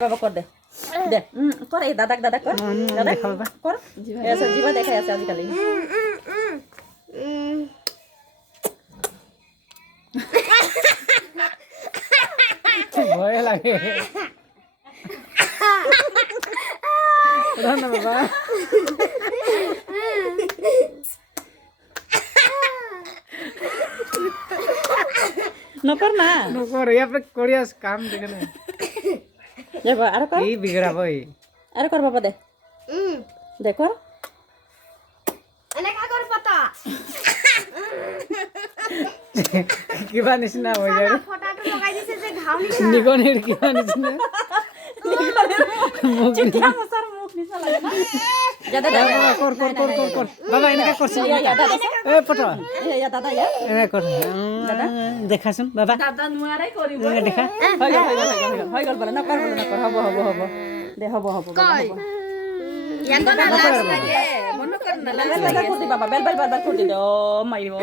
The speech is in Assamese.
বাবা কর দে দে কর এই দাদাক দাদাক কর দাদাক কর এসে জিভা দেখাই আছে আজকালি ভয় লাগে না বাবা নকর না নকর ইয়া পে কোরিয়াস কাম দেখে না যাবা আর কর এই বিগড়া ভাই আর কর বাবা দে দে কর এনে কা কর পাতা কিবা নিচিনা হৈ যায় ফটাটো লগাই দিছে যে ঘাউনি নিগনিৰ কিবা নিচিনা চিঠিয়া মছার মুখ নিচা লাগে না যা দাদা কর কর কর কর কর বাবা এনেকা করছ ইয়া দাদা এ পটা ইয়া দাদা ইয়া এনে কর দেখাচোন বাবা দাদা নুয়ারাই করিব দেখা হৈ গল বলে না কর বলে না কর হব হব হব দে হব হব কই ইয়ান্দ না লাজ লাগে মন কর না লাজ বেল বেল বেল করতি বাবা বেল বেল বেল বেল করতি দে ও মাইও